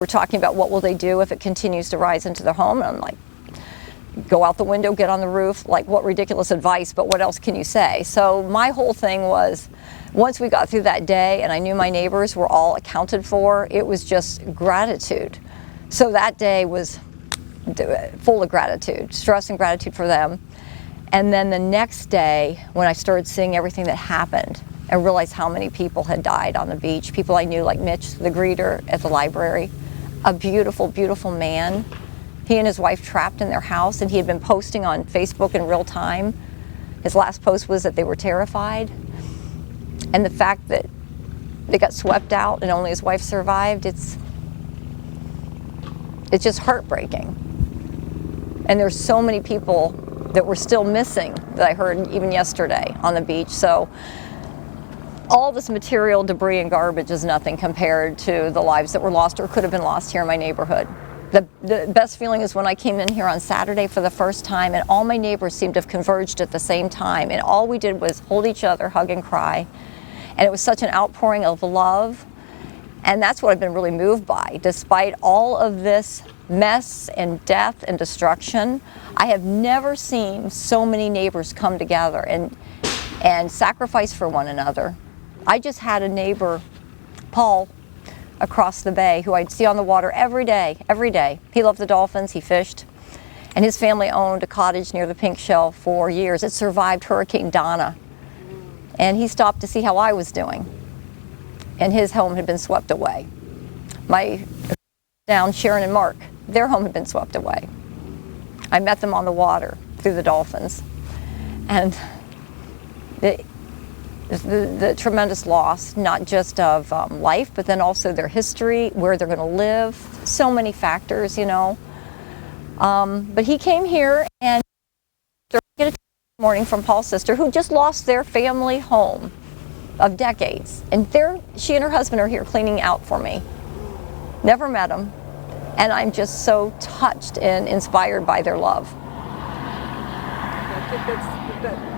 We're talking about what will they do if it continues to rise into their home. And I'm like, go out the window, get on the roof. Like, what ridiculous advice, but what else can you say? So my whole thing was, once we got through that day and I knew my neighbors were all accounted for, it was just gratitude. So that day was full of gratitude, stress and gratitude for them. And then the next day, when I started seeing everything that happened and realized how many people had died on the beach, people I knew like Mitch, the greeter at the library, a beautiful, beautiful man. He and his wife trapped in their house, and he had been posting on Facebook in real time. His last post was that they were terrified. And the fact that they got swept out and only his wife survived, it's just heartbreaking. And there's so many people that were still missing that I heard even yesterday on the beach. So all this material, debris, and garbage is nothing compared to the lives that were lost or could have been lost here in my neighborhood. The best feeling is when I came in here on Saturday for the first time, and all my neighbors seemed to have converged at the same time, and all we did was hold each other, hug and cry. And it was such an outpouring of love, and that's what I've been really moved by. Despite all of this mess and death and destruction, I have never seen so many neighbors come together and sacrifice for one another. I just had a neighbor, Paul, across the bay, who I'd see on the water every day, every day. He loved the dolphins, he fished, and his family owned a cottage near the Pink Shell for years. It survived Hurricane Donna, and he stopped to see how I was doing, and his home had been swept away. My down, Sharon and Mark, their home had been swept away. I met them on the water through the dolphins, and the tremendous loss, not just of life, but then also their history, where they're going to live, so many factors, you know. But he came here and get a text this morning from Paul's sister, who just lost their family home of decades. And she and her husband are here cleaning out for me. Never met them. And I'm just so touched and inspired by their love. I think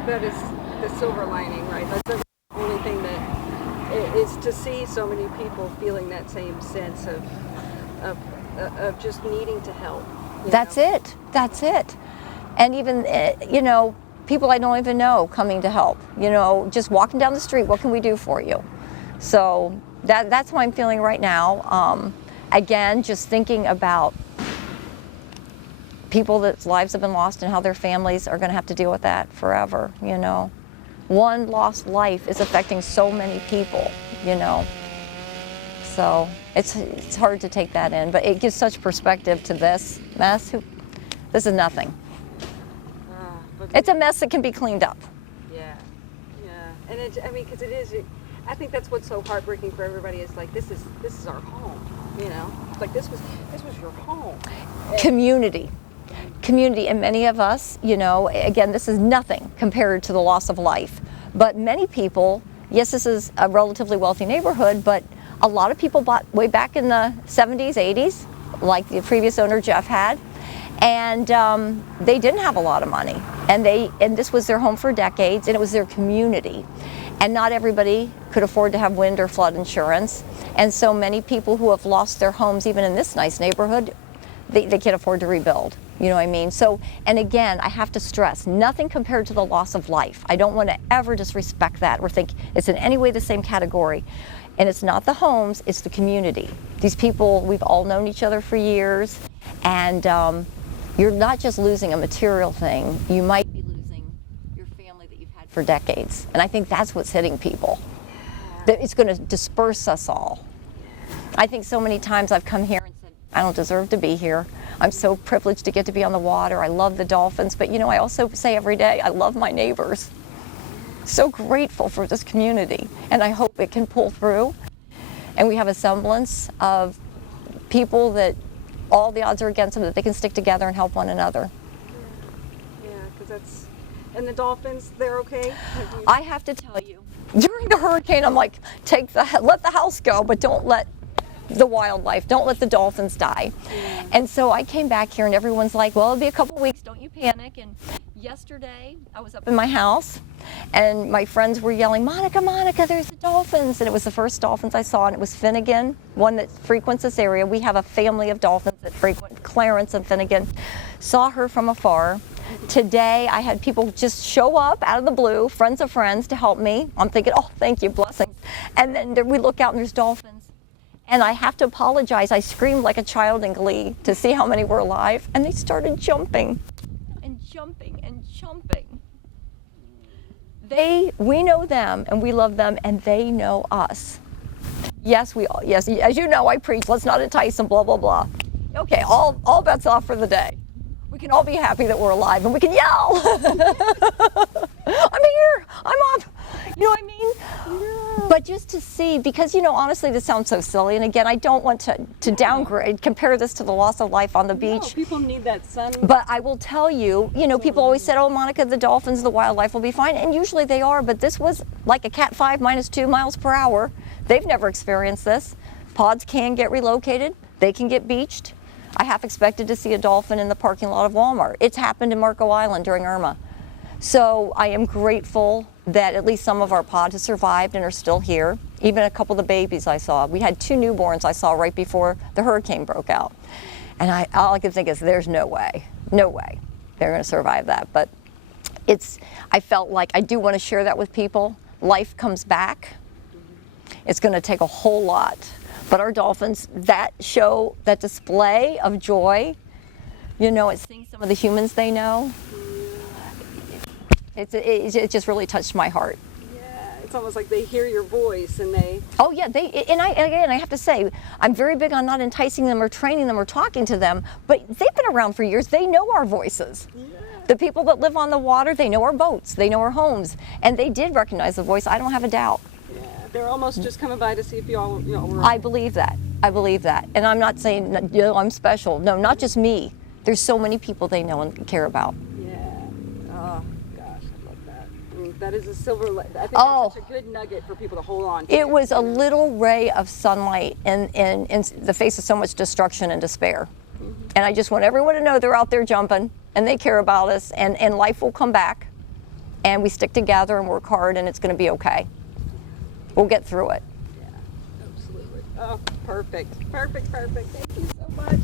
that is the silver lining, right? That's the only thing that is to see so many people feeling that same sense of just needing to help. That's it. That's it. And even, you know, people I don't even know coming to help, you know, just walking down the street, what can we do for you? So that's how I'm feeling right now. Again, just thinking about people that's lives have been lost and how their families are going to have to deal with that forever, you know. One lost life is affecting so many people, you know. So it's hard to take that in, but it gives such perspective to this mess. This is nothing. It's a mess that can be cleaned up. Yeah, yeah, and I mean, because it is. I think that's what's so heartbreaking for everybody is like this is our home, you know. Like this was your home. Community, and many of us, you know, again, this is nothing compared to the loss of life. But many people, yes, this is a relatively wealthy neighborhood, but a lot of people bought way back in the 70s, 80s, like the previous owner Jeff had, and they didn't have a lot of money, and this was their home for decades, and it was their community. And not everybody could afford to have wind or flood insurance. And so many people who have lost their homes, even in this nice neighborhood, they can't afford to rebuild. You know what I mean? So, and again, I have to stress, nothing compared to the loss of life. I don't want to ever disrespect that or think it's in any way the same category. And it's not the homes, it's the community. These people, we've all known each other for years. And you're not just losing a material thing, you might be losing your family that you've had for decades. And I think that's what's hitting people. That it's going to disperse us all. I think so many times I've come here and said, I don't deserve to be here. I'm so privileged to get to be on the water. I love the dolphins. But, you know, I also say every day, I love my neighbors. So grateful for this community. And I hope it can pull through. And we have a semblance of people that all the odds are against them, that they can stick together and help one another. Yeah, because that's... And the dolphins, they're okay? I have to tell you, during the hurricane, I'm like, let the house go, but don't let the wildlife, don't let the dolphins die. And so I came back here and everyone's like, well, it'll be a couple weeks, don't you panic. And Yesterday, I was up in my house, and my friends were yelling, Monica, Monica, there's the dolphins. And it was the first dolphins I saw, and it was Finnegan, one that frequents this area. We have a family of dolphins that frequent Clarence and Finnegan. Saw her from afar. Today, I had people just show up out of the blue, friends of friends, to help me. I'm thinking, oh, thank you, blessings. And then we look out, and there's dolphins. And I have to apologize. I screamed like a child in glee to see how many were alive, and they started jumping. Jumping and jumping. We know them and we love them, and they know us. Yes, as you know, I preach, let's not entice them, blah, blah, blah. Okay, all bets off for the day. We can all be happy that we're alive, and we can yell. I'm here, I'm up. You know what I mean? Yeah. But just to see, because, honestly, this sounds so silly, and again, I don't want to downgrade, compare this to the loss of life on the beach. No, people need that sun. But I will tell you, people always said, oh, Monica, the dolphins, the wildlife will be fine, and usually they are, but this was like a Cat 5 -2 miles per hour. They've never experienced this. Pods can get relocated. They can get beached. I half expected to see a dolphin in the parking lot of Walmart. It's happened in Marco Island during Irma. So I am grateful that at least some of our pods have survived and are still here. Even a couple of the babies I saw. We had 2 newborns I saw right before the hurricane broke out. And all I could think is, there's no way they're going to survive that. But I felt like I do want to share that with people. Life comes back. It's going to take a whole lot. But our dolphins, that show, that display of joy, it's seeing some of the humans they know. It just really touched my heart. Yeah, it's almost like they hear your voice and they... Oh yeah, I have to say, I'm very big on not enticing them or training them or talking to them, but they've been around for years. They know our voices. Yeah. The people that live on the water, they know our boats, they know our homes, and they did recognize the voice. I don't have a doubt. Yeah, they're almost just coming by to see if you all, were... I believe that. And I'm not saying, I'm special. No, not just me. There's so many people they know and care about. That is a silver. I think that's such a good nugget for people to hold on to. It was a little ray of sunlight in the face of so much destruction and despair. Mm-hmm. And I just want everyone to know they're out there jumping, and they care about us, and life will come back, and we stick together and work hard, and it's going to be okay. We'll get through it. Yeah, absolutely. Oh, perfect. Thank you so much.